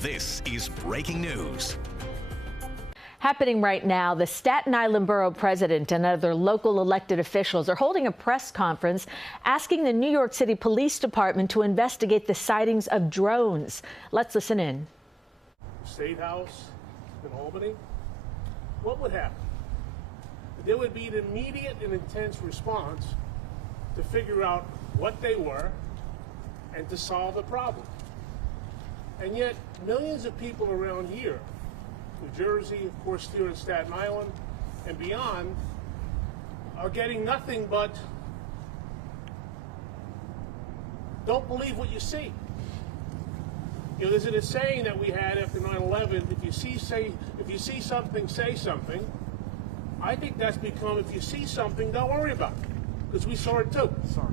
This is breaking news. Happening right now, the Staten Island Borough president and other local elected officials are holding a press conference asking the New York City Police Department to investigate the sightings of drones. Let's listen in. State House in Albany, what would happen? There would be an immediate and intense response to figure out what they were and to solve the problem. And yet, millions of people around here, New Jersey, of course, here in Staten Island, and beyond, are getting nothing but don't believe what you see. You know, there's a saying that we had after 9/11: if you see something, say something. I think that's become, if you see something, don't worry about it, because we saw it too. Sorry.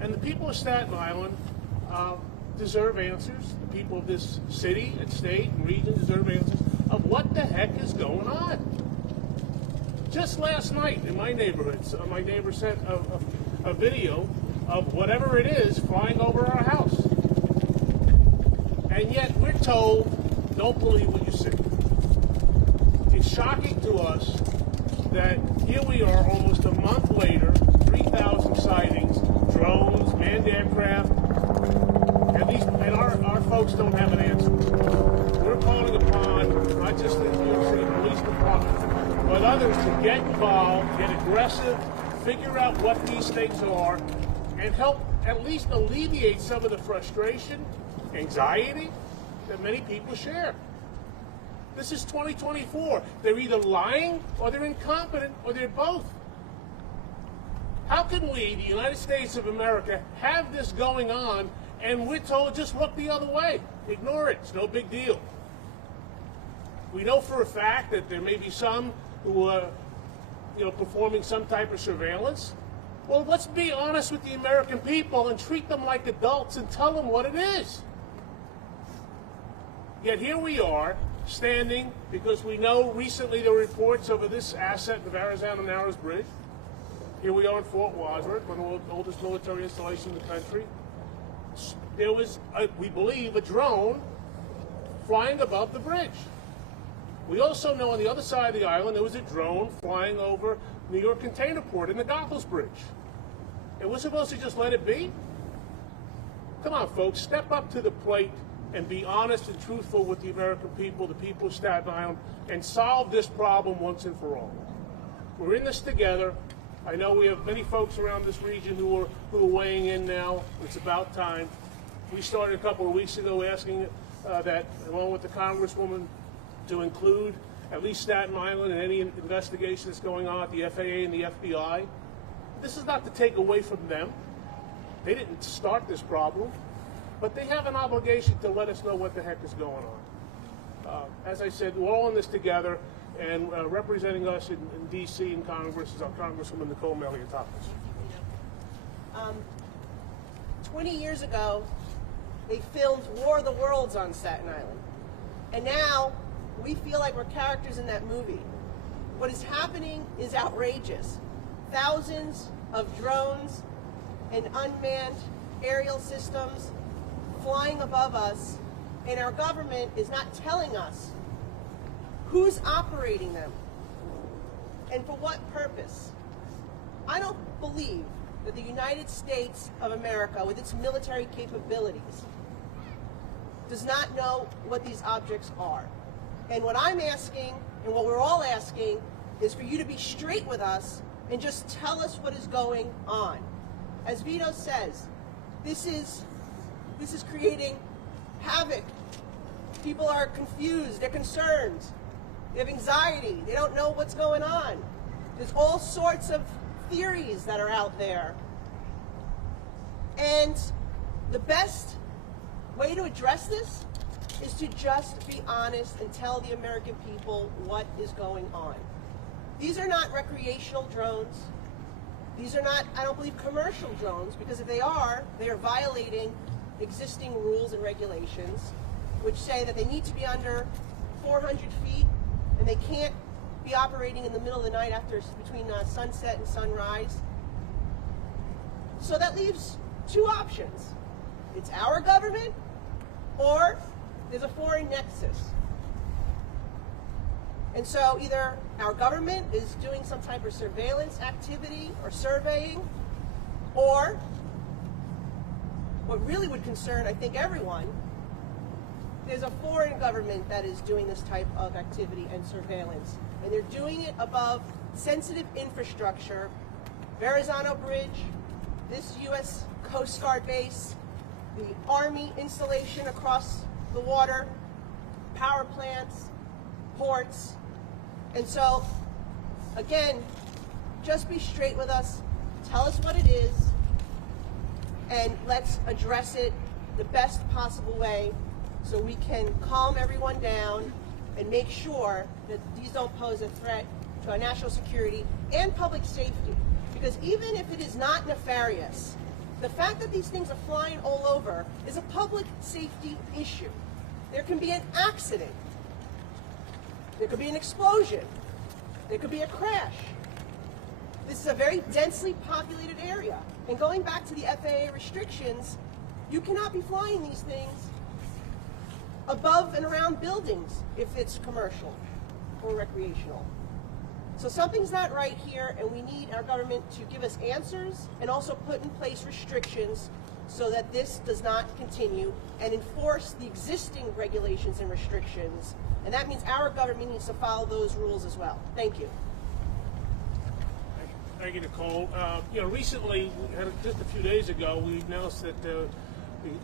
And the people of Staten Island deserve answers. The people of this city and state and region deserve answers of what the heck is going on. Just last night in my neighborhood, my neighbor sent a video of whatever it is flying over our house. And yet we're told, don't believe what you see. It's shocking to us that here we are almost a month later, 3,000 sightings, drones, manned aircraft, and our folks don't have an answer. We're calling upon not just the New York City Police Department, but others to get involved, get aggressive, figure out what these things are, and help at least alleviate some of the frustration, anxiety that many people share. This is 2024. They're either lying or they're incompetent or they're both. How can we, the United States of America, have this going on and we're told just look the other way? Ignore it. It's no big deal. We know for a fact that there may be some who are, performing some type of surveillance. Well, let's be honest with the American people and treat them like adults and tell them what it is. Yet here we are, standing, because we know recently there were reports over this asset of Arizona Narrows Bridge. Here we are in Fort Wadsworth, one of the oldest military installations in the country. There was, we believe, a drone flying above the bridge. We also know on the other side of the island there was a drone flying over New York Container Port and the Goethals Bridge. And we're supposed to just let it be? Come on, folks, step up to the plate and be honest and truthful with the American people, the people of Staten Island, and solve this problem once and for all. We're in this together. I know we have many folks around this region who are weighing in now. It's about time. We started a couple of weeks ago asking that, along with the Congresswoman, to include at least Staten Island in any investigation that's going on at the FAA and the FBI. This is not to take away from them. They didn't start this problem. But they have an obligation to let us know what the heck is going on. As I said, we're all in this together, and representing us in D.C. and Congress is our Congresswoman Nicole Malliotakis. 20 years ago, they filmed War of the Worlds on Staten Island. And now, we feel like we're characters in that movie. What is happening is outrageous. Thousands of drones and unmanned aerial systems flying above us, and our government is not telling us who's operating them and for what purpose. I don't believe that the United States of America, with its military capabilities, does not know what these objects are. And what I'm asking, and what we're all asking, is for you to be straight with us and just tell us what is going on. As Vito says, this is creating havoc. People are confused, they're concerned, they have anxiety, they don't know what's going on. There's all sorts of theories that are out there. And the best way to address this is to just be honest and tell the American people what is going on. These are not recreational drones. These are not, I don't believe, commercial drones, because if they are violating existing rules and regulations, which say that they need to be under 400 feet and they can't be operating in the middle of the night between sunset and sunrise. So that leaves two options. It's our government or There's a foreign nexus. And so either our government is doing some type of surveillance activity or surveying, or what really would concern, I think, everyone, there's a foreign government that is doing this type of activity and surveillance. And they're doing it above sensitive infrastructure, Verrazano Bridge, this U.S. Coast Guard base, the Army installation across the water, power plants, ports. And so, again, just be straight with us, tell us what it is, and let's address it the best possible way so we can calm everyone down and make sure that these don't pose a threat to our national security and public safety. Because even if it is not nefarious, the fact that these things are flying all over is a public safety issue. There can be an accident. There could be an explosion. There could be a crash. This is a very densely populated area. And going back to the FAA restrictions, you cannot be flying these things above and around buildings if it's commercial or recreational. So something's not right here, and we need our government to give us answers and also put in place restrictions so that this does not continue, and enforce the existing regulations and restrictions. And that means our government needs to follow those rules as well. Thank you. Thank you, Nicole. Recently, just a few days ago, we announced that the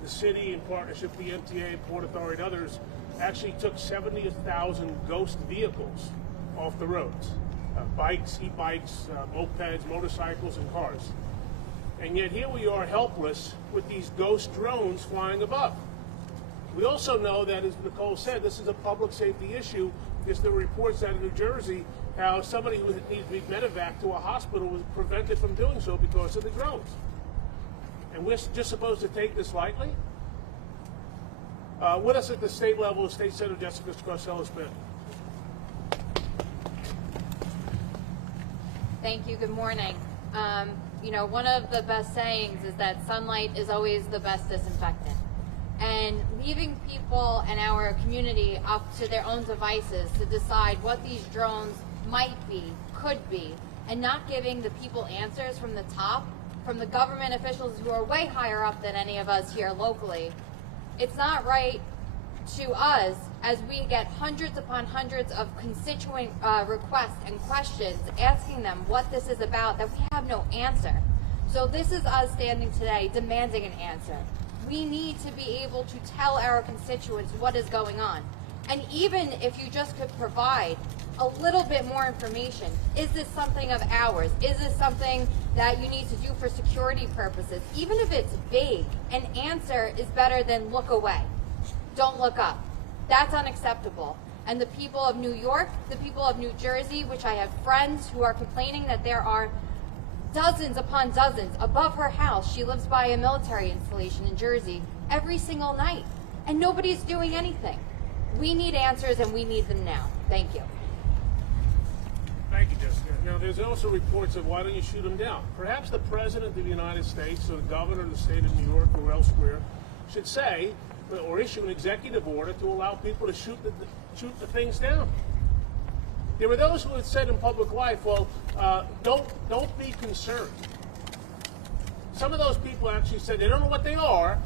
city, in partnership with the MTA, Port Authority, and others, actually took 70,000 ghost vehicles off the roads. Bikes, e-bikes, mopeds, motorcycles, and cars. And yet here we are helpless with these ghost drones flying above. We also know that, as Nicole said, this is a public safety issue. There's the reports out of New Jersey how somebody who needed to be medevaced to a hospital was prevented from doing so because of the drones. And we're just supposed to take this lightly? With us at the state level is State Senator Jessica Fossella-Smith. Thank you. Good morning. One of the best sayings is that sunlight is always the best disinfectant. And leaving people and our community up to their own devices to decide what these drones might be, could be, and not giving the people answers from the top, from the government officials who are way higher up than any of us here locally, it's not right to us as we get hundreds upon hundreds of constituent requests and questions asking them what this is about that we have no answer. So this is us standing today demanding an answer. We need to be able to tell our constituents what is going on. And even if you just could provide a little bit more information, is this something of ours? Is this something that you need to do for security purposes? Even if it's vague, an answer is better than look away. Don't look up. That's unacceptable. And the people of New York, the people of New Jersey, which I have friends who are complaining that there are dozens upon dozens above her house. She lives by a military installation in Jersey every single night, and nobody's doing anything. We need answers, and we need them now. Thank you. Thank you, Jessica. Now, there's also reports of why don't you shoot them down? Perhaps the President of the United States or the Governor of the state of New York or elsewhere should say or issue an executive order to allow people to shoot the things down. There were those who had said in public life, well, don't be concerned. Some of those people actually said they don't know what they are,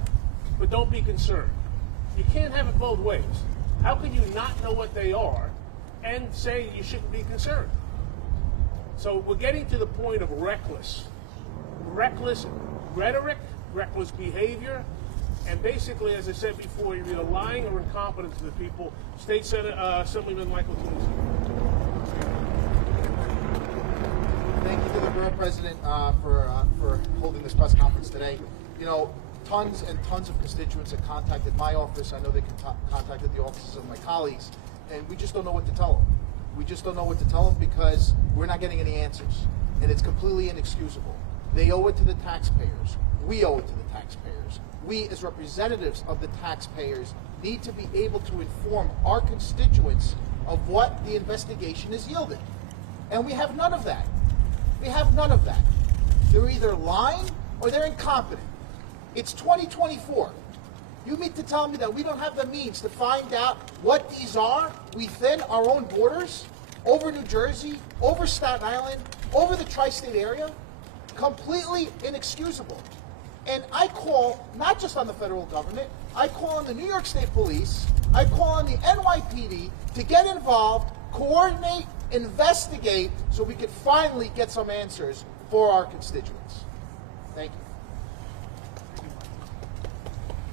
but don't be concerned. You can't have it both ways. How can you not know what they are and say you shouldn't be concerned? So we're getting to the point of reckless rhetoric, reckless behavior, and basically, as I said before, you're either lying or incompetent to the people. State Senator Assemblyman Michael Toomey. Thank you to the Borough President for holding this press conference today. You know, tons and tons of constituents have contacted my office. I know they contacted the offices of my colleagues, and we just don't know what to tell them. We just don't know what to tell them because we're not getting any answers, and it's completely inexcusable. They owe it to the taxpayers. We owe it to the taxpayers. We, as representatives of the taxpayers, need to be able to inform our constituents of what the investigation is yielding. And we have none of that. We have none of that. They're either lying or they're incompetent. It's 2024. You mean to tell me that we don't have the means to find out what these are within our own borders, over New Jersey, over Staten Island, over the tri-state area? Completely inexcusable. And I call, not just on the federal government, I call on the New York State Police, I call on the NYPD to get involved, coordinate, investigate, so we can finally get some answers for our constituents. Thank you.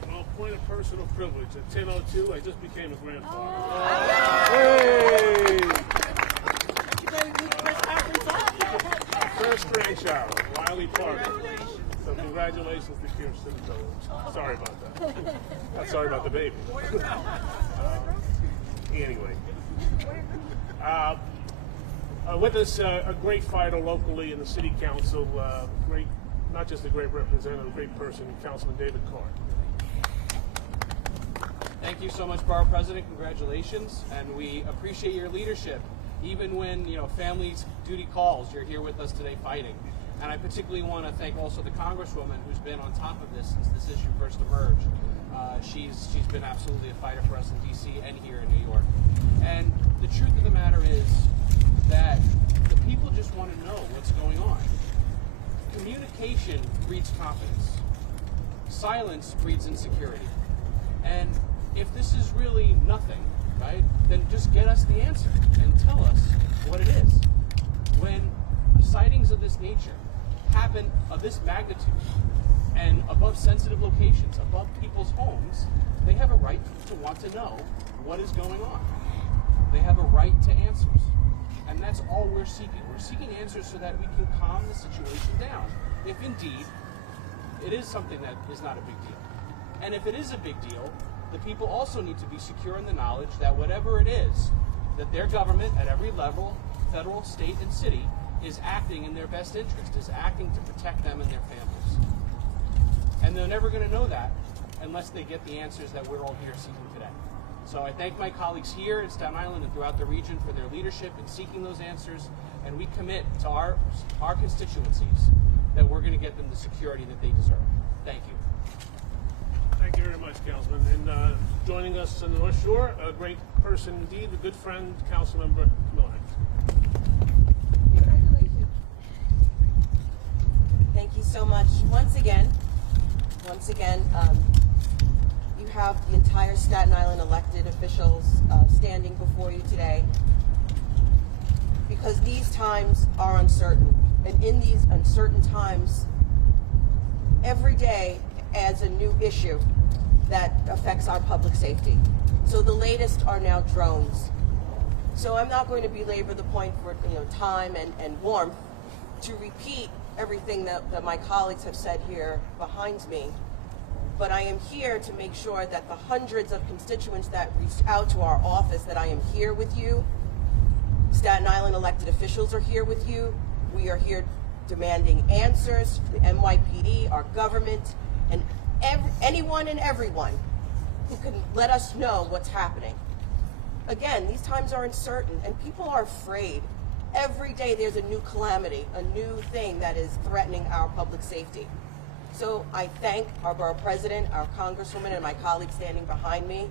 Well, point of personal privilege. At 10:02, I just became a grandfather. First grandchild, Wiley Parker. So congratulations to Kirsten. Sorry about that. Not sorry about the baby. Anyway. With us, a great fighter locally in the city council, great, not just a great representative, a great person, Councilman David Carr. Thank you so much, Borough President. Congratulations, and we appreciate your leadership. Even when family's duty calls, you're here with us today fighting. And I particularly want to thank also the Congresswoman who's been on top of this since this issue first emerged. She's been absolutely a fighter for us in D.C. and here in New York. And the truth of the matter is that the people just want to know what's going on. Communication breeds confidence. Silence breeds insecurity. And if this is really nothing, right, then just get us the answer and tell us what it is. When sightings of this nature happen of this magnitude and above sensitive locations, above people's homes, they have a right to want to know what is going on. They have a right to answers. And that's all we're seeking. We're seeking answers so that we can calm the situation down, if indeed it is something that is not a big deal. And if it is a big deal, the people also need to be secure in the knowledge that whatever it is, that their government at every level, federal, state, and city, is acting in their best interest, is acting to protect them and their families. And they're never going to know that unless they get the answers that we're all here seeking today. So I thank my colleagues here in Staten Island and throughout the region for their leadership in seeking those answers, and we commit to our constituencies that we're going to get them the security that they deserve. Thank you. Thank you very much, Councilman. And joining us on the North Shore, a great person indeed, a good friend, Councilmember Miller. Congratulations. Thank you so much. Once again, you have the entire Staten Island elected officials standing before you today because these times are uncertain. And in these uncertain times, every day adds a new issue that affects our public safety. So the latest are now drones. So I'm not going to belabor the point for time and warmth to repeat everything that my colleagues have said here behind me. But I am here to make sure that the hundreds of constituents that reached out to our office, that I am here with you. Staten Island elected officials are here with you. We are here demanding answers, the NYPD, our government, and anyone and everyone who can let us know what's happening. Again, these times are uncertain and people are afraid. Every day there's a new calamity, a new thing that is threatening our public safety. So I thank our Borough President, our Congresswoman, and my colleagues standing behind me.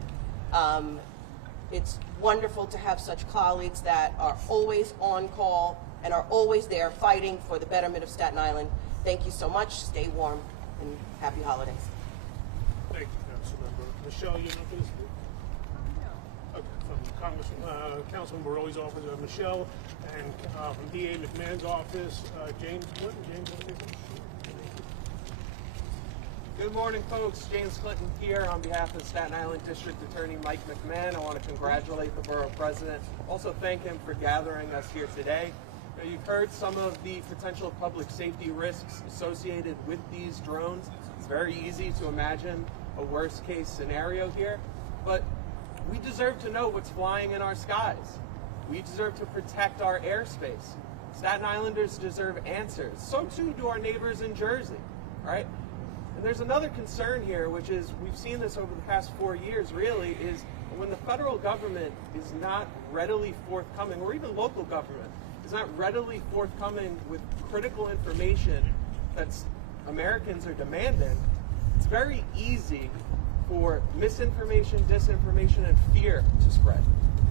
It's wonderful to have such colleagues that are always on call and are always there fighting for the betterment of Staten Island. Thank you so much. Stay warm and happy holidays. Thank you, Councilmember. Michelle, you're not going to speak? No. Okay, from Councilman Barrowe's office, Michelle, and from DA McMahon's office, James Clinton. James, want to say something? Good morning, folks. James Clinton here on behalf of Staten Island District Attorney Mike McMahon. I want to congratulate the Borough President. Also thank him for gathering us here today. You've heard some of the potential public safety risks associated with these drones. It's very easy to imagine a worst case scenario here, but we deserve to know what's flying in our skies. We deserve to protect our airspace. Staten Islanders deserve answers. So too do our neighbors in Jersey, right? And there's another concern here, which is, we've seen this over the past 4 years really, is when the federal government is not readily forthcoming, or even local government is not readily forthcoming with critical information that Americans are demanding, it's very easy for misinformation, disinformation, and fear to spread,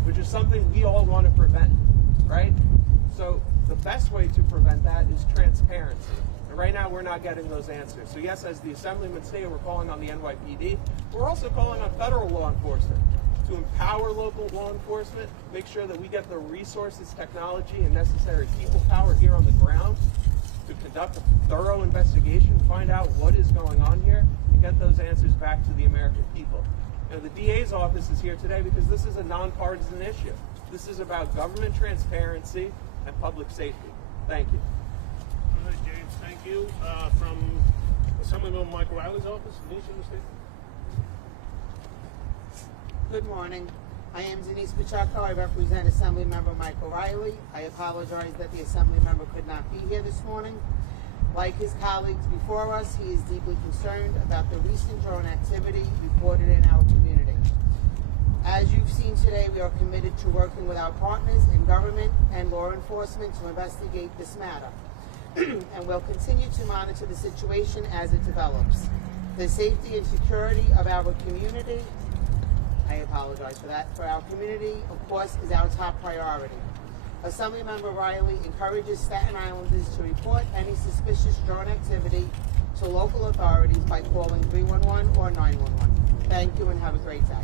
which is something we all want to prevent, right? So the best way to prevent that is transparency. And right now, we're not getting those answers. So yes, as the Assemblyman stated, we're calling on the NYPD. We're also calling on federal law enforcement to empower local law enforcement, make sure that we get the resources, technology, and necessary people power here on the ground to conduct a thorough investigation, find out what is going on here, and get those answers back to the American people. You know, the DA's office is here today because this is a nonpartisan issue. This is about government transparency and public safety. Thank you. All right, James, thank you. From Assemblyman Mike Riley's office, Denise, in the state. Good morning. I am Denise Pacheco. I represent Assemblymember Mike O'Reilly. I apologize that the Assemblymember could not be here this morning. Like his colleagues before us, he is deeply concerned about the recent drone activity reported in our community. As you've seen today, we are committed to working with our partners in government and law enforcement to investigate this matter. And we'll continue to monitor the situation as it develops. The safety and security of our community, I apologize for that, for our community, of course, is our top priority. Assemblymember Riley encourages Staten Islanders to report any suspicious drone activity to local authorities by calling 311 or 911. Thank you and have a great day.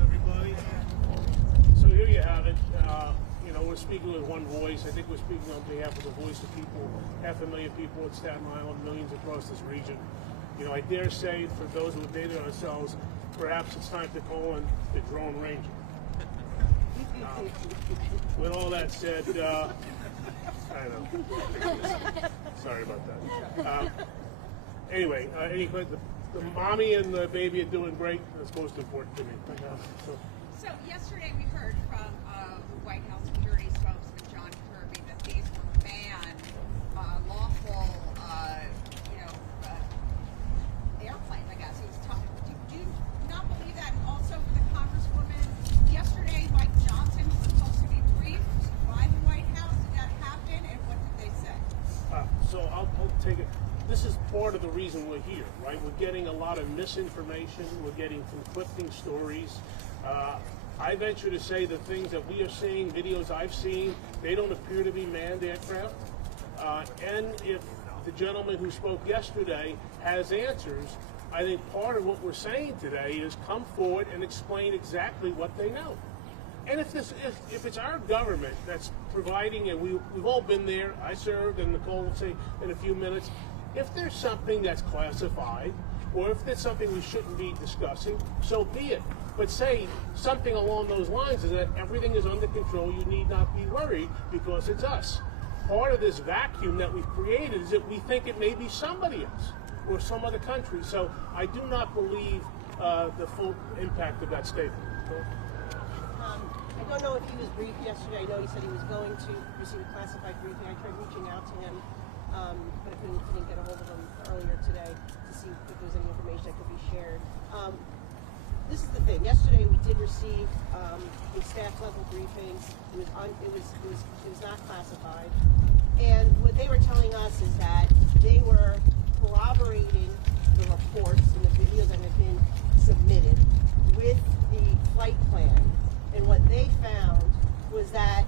Everybody. So here you have it. You know, we're speaking with one voice. I think we're speaking on behalf of the voice of people, 500,000 people in Staten Island, millions across this region. You know, I dare say, for those who have dated ourselves, perhaps it's time to call in the Drone Ranger. With all that said, I know. Sorry about that. Anyway, the mommy and the baby are doing great. That's most important to me. So yesterday we heard from White House security spokesman John Kirby that these were banned, lawful, airplanes, I guess. He's talking. Do you not believe that? And also for the Congresswoman, yesterday Mike Johnson was supposed to be briefed by the White House. Did that happen? And what did they say? So I'll take it. This is part of the reason we're here, right? We're getting a lot of misinformation. We're getting conflicting stories. I venture to say the things that we are seeing, videos I've seen, they don't appear to be manned aircraft. And if the gentleman who spoke yesterday has answers, I think part of what we're saying today is come forward and explain exactly what they know. And if it's our government that's providing, and we've all been there, I served, and Nicole will say in a few minutes, if there's something that's classified, or if there's something we shouldn't be discussing, so be it. But say something along those lines is that everything is under control, you need not be worried because it's us. Part of this vacuum that we've created is that we think it may be somebody else or some other country. So I do not believe the full impact of that statement. I don't know if he was briefed yesterday. I know he said he was going to receive a classified briefing. I tried reaching out to him, but I couldn't get a hold of him earlier today to see if there was any information that could be shared. This is the thing. Yesterday we did receive a staff level briefing. It was not classified, and what they were telling us is that they were corroborating the reports and the videos that have been submitted with the flight plan. And what they found was that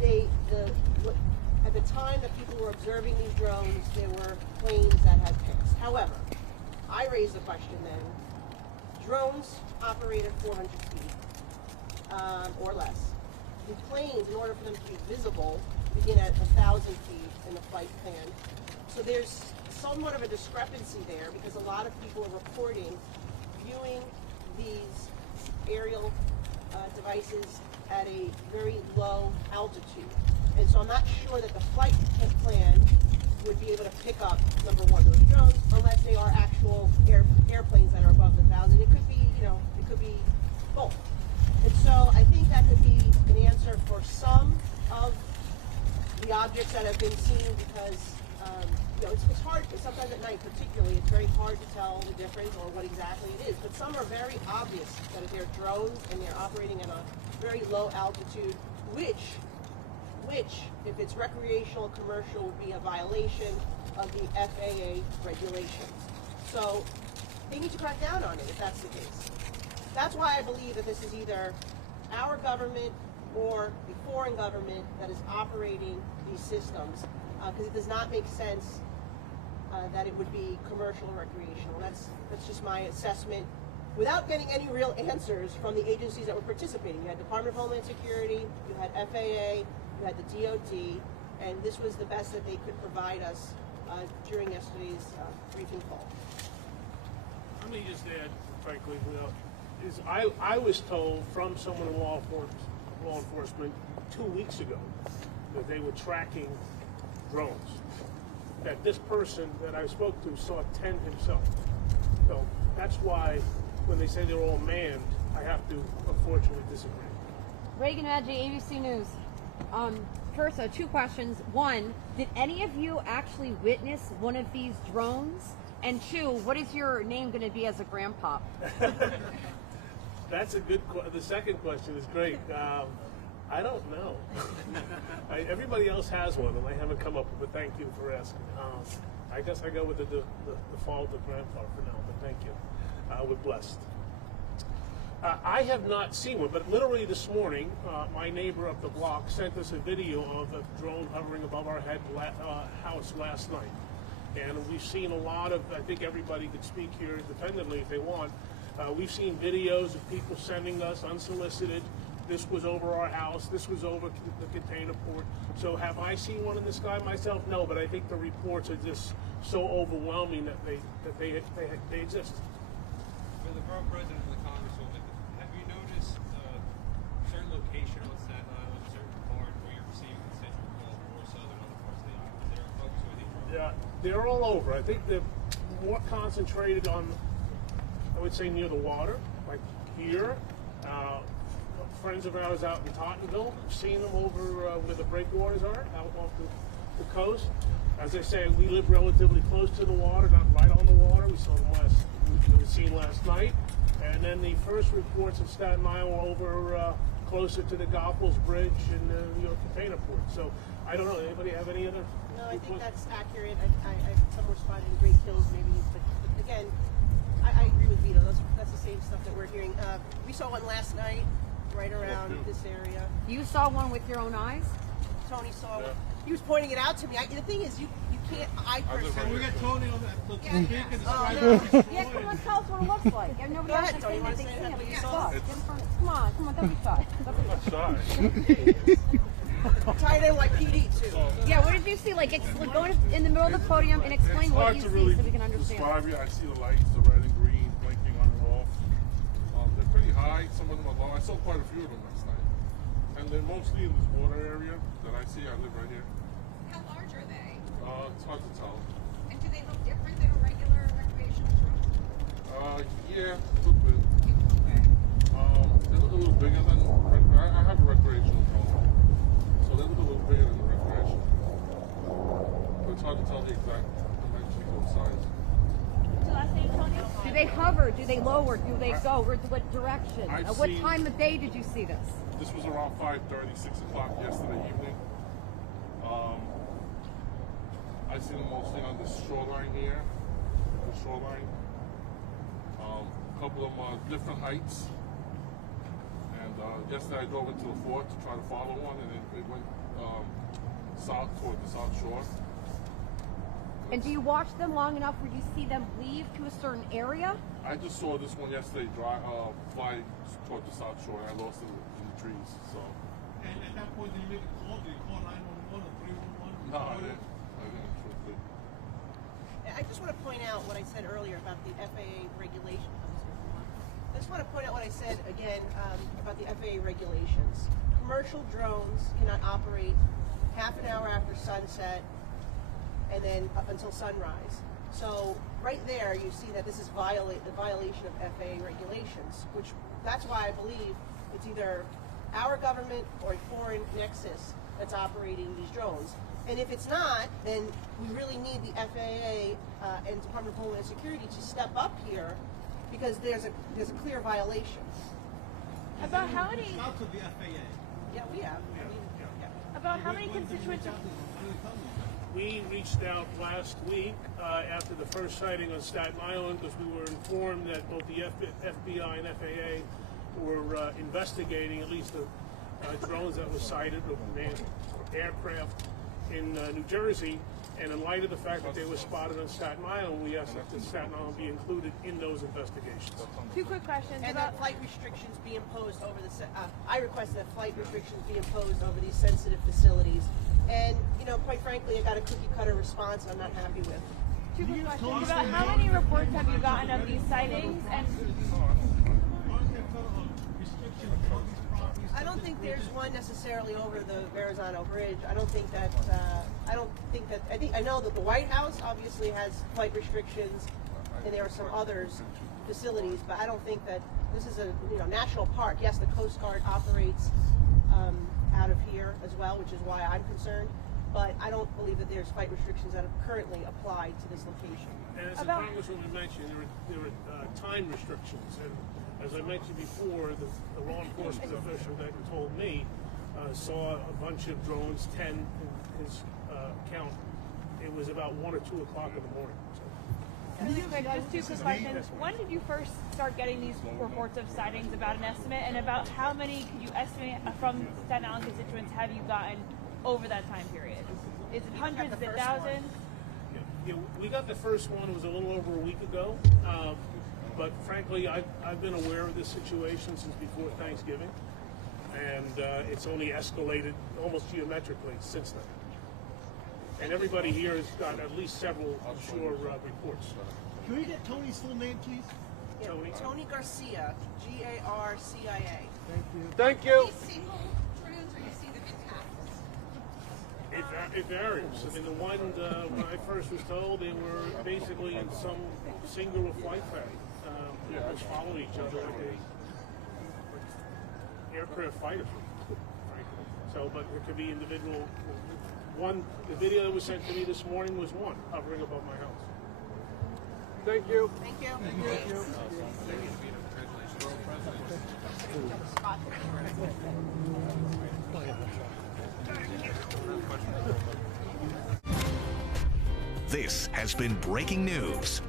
at the time that people were observing these drones, there were planes that had passed. However, I raised the question then, drones operate at 400 feet or less. The planes, in order for them to be visible, begin at 1,000 feet in the flight plan. So there's somewhat of a discrepancy there because a lot of people are reporting viewing these aerial devices at a very low altitude. And so I'm not sure that the flight plan would be able to pick up, number one, those drones, unless they are actual airplanes that are above 1,000. It could be, it could be both. And so I think that could be an answer for some of the objects that have been seen because, it's hard, sometimes at night particularly, it's very hard to tell the difference or what exactly it is. But some are very obvious that they're drones and they're operating at a very low altitude, which, if it's recreational commercial, would be a violation of the FAA regulations. So they need to crack down on it if that's the case. That's why I believe that this is either our government or a foreign government that is operating these systems, because it does not make sense that it would be commercial or recreational. That's just my assessment, without getting any real answers from the agencies that were participating. You had Department of Homeland Security, you had FAA, you had the DOD, and this was the best that they could provide us during yesterday's briefing call. Let me just add, frankly, I was told from someone in law enforcement 2 weeks ago that they were tracking drones. That this person that I spoke to saw 10 himself. So that's why when they say they're all manned, I have to unfortunately disagree. Reagan Adji, ABC News. First, 2 questions. 1, did any of you actually witness one of these drones? And 2, what is your name going to be as a grandpa? That's a good question. The second question is great. I don't know. Everybody else has one, and I haven't come up with. But thank you for asking. I guess I go with the default of grandpa for now. But thank you. We're blessed. I have not seen one, but literally this morning, my neighbor up the block sent us a video of a drone hovering above our house last night. And we've seen a lot of, I think everybody could speak here independently if they want. We've seen videos of people sending us unsolicited. This was over our house. This was over the container port. So have I seen one in the sky myself? No, but I think the reports are just so overwhelming that they exist. For the borough president and the congresswoman, have you noticed a certain location on Staten Island, a certain part where you're receiving constituent calls more so than other parts of the island? Is there folks who are these? Yeah, they're all over. I think they're more concentrated on, I would say, near the water, like here. Friends of ours out in Tottenville, we've seen them over where the breakwaters are, out off the coast. As I say, we live relatively close to the water, not right on the water. We saw them seen last night. And then the first reports of Staten Island were over closer to the Goethals Bridge and the New York Container Port. So I don't know. Anybody have any other? No, I think that's accurate. Some were spotted in Great Kills, maybe, but again, I agree with Vito. That's the same stuff that we're hearing. We saw one last night, right around this area. You saw one with your own eyes? Tony saw one. He was pointing it out to me. The thing is, you can't. I personally. We got Tony on that. Yeah, come on, tell us what it looks like. Nobody else has seen it. They see it. Come on, don't be shy. Tied NYPD too. Yeah, what did you see? Like, go in the middle of the podium and explain what you see so we can understand. Describe it. I see the lights, the red and green, blinking on and off. They're pretty high. Some of them are low. I saw quite a few of them last night. And they're mostly in this water area that I see. I live right here. How large are they? It's hard to tell. And do they look different than a regular recreational drone? Yeah, a little bit. Okay. They look a little bigger than, I have a recreational drone. So they look a little bigger than the recreational. But it's hard to tell the exact dimensions or size. Do they hover? Do they lower? Do they go? What direction? What time of day did you see this? This was around 5:30, 6 o'clock yesterday evening. I see them mostly on the shoreline here. The shoreline. A couple of them are different heights. And yesterday I drove into the fort to try to follow one, and it went south toward the South Shore. And do you watch them long enough where you see them leave to a certain area? I just saw this one yesterday fly toward the South Shore. I lost it in the trees. So. And at that point, did you make a call? Did you call 911 or 311? No, I didn't. I just want to point out what I said earlier about the FAA regulations. I just want to point out what I said again about the FAA regulations. Commercial drones cannot operate half an hour after sunset and then up until sunrise. So right there, you see that this is the violation of FAA regulations, which that's why I believe it's either our government or a foreign nexus that's operating these drones. And if it's not, then we really need the FAA and Department of Homeland Security to step up here, because there's a clear violation. About how many? Out to the FAA. Yeah, we have. About how many constituents? We reached out last week after the first sighting on Staten Island because we were informed that both the FBI and FAA were investigating at least the drones that were sighted, or manned aircraft in New Jersey. And in light of the fact that they were spotted on Staten Island, we asked that Staten Island be included in those investigations. Two quick questions. And that flight restrictions be imposed over the. I request that flight restrictions be imposed over these sensitive facilities. And you know, quite frankly, I got a cookie cutter response I'm not happy with. Two quick questions about how many reports have you gotten of these sightings? And I don't think there's one necessarily over the Verrazano Bridge. I think I know that the White House obviously has flight restrictions, and there are some others facilities, but I don't think that this is a national park. Yes, the Coast Guard operates out of here as well, which is why I'm concerned. But I don't believe that there's flight restrictions that are currently applied to this location. And as the Congresswoman mentioned, there were time restrictions. And as I mentioned before, the law enforcement official that told me saw a bunch of drones, 10 in his count. It was about 1 or 2 o'clock in the morning. So. Just two quick questions. When did you first start getting these reports of sightings, about an estimate, and about how many could you estimate from Staten Island constituents have you gotten over that time period? Is it hundreds, is it thousands? Yeah, we got the first one, it was a little over a week ago. But frankly, I've been aware of this situation since before Thanksgiving. And it's only escalated almost geometrically since then. And everybody here has got at least several, I'm sure, reports. Can we get Tony's full name, please? Yeah, Tony Garcia, Garcia. Thank you. Thank you. These single drones, or you see them in packs? It varies. I mean, the one when I first was told, they were basically in some singular flight path, just following each other like a aircraft fighter. So, but it could be individual. One, the video that was sent to me this morning was one hovering above my house. Thank you. Thank you. Thank you. This has been breaking news.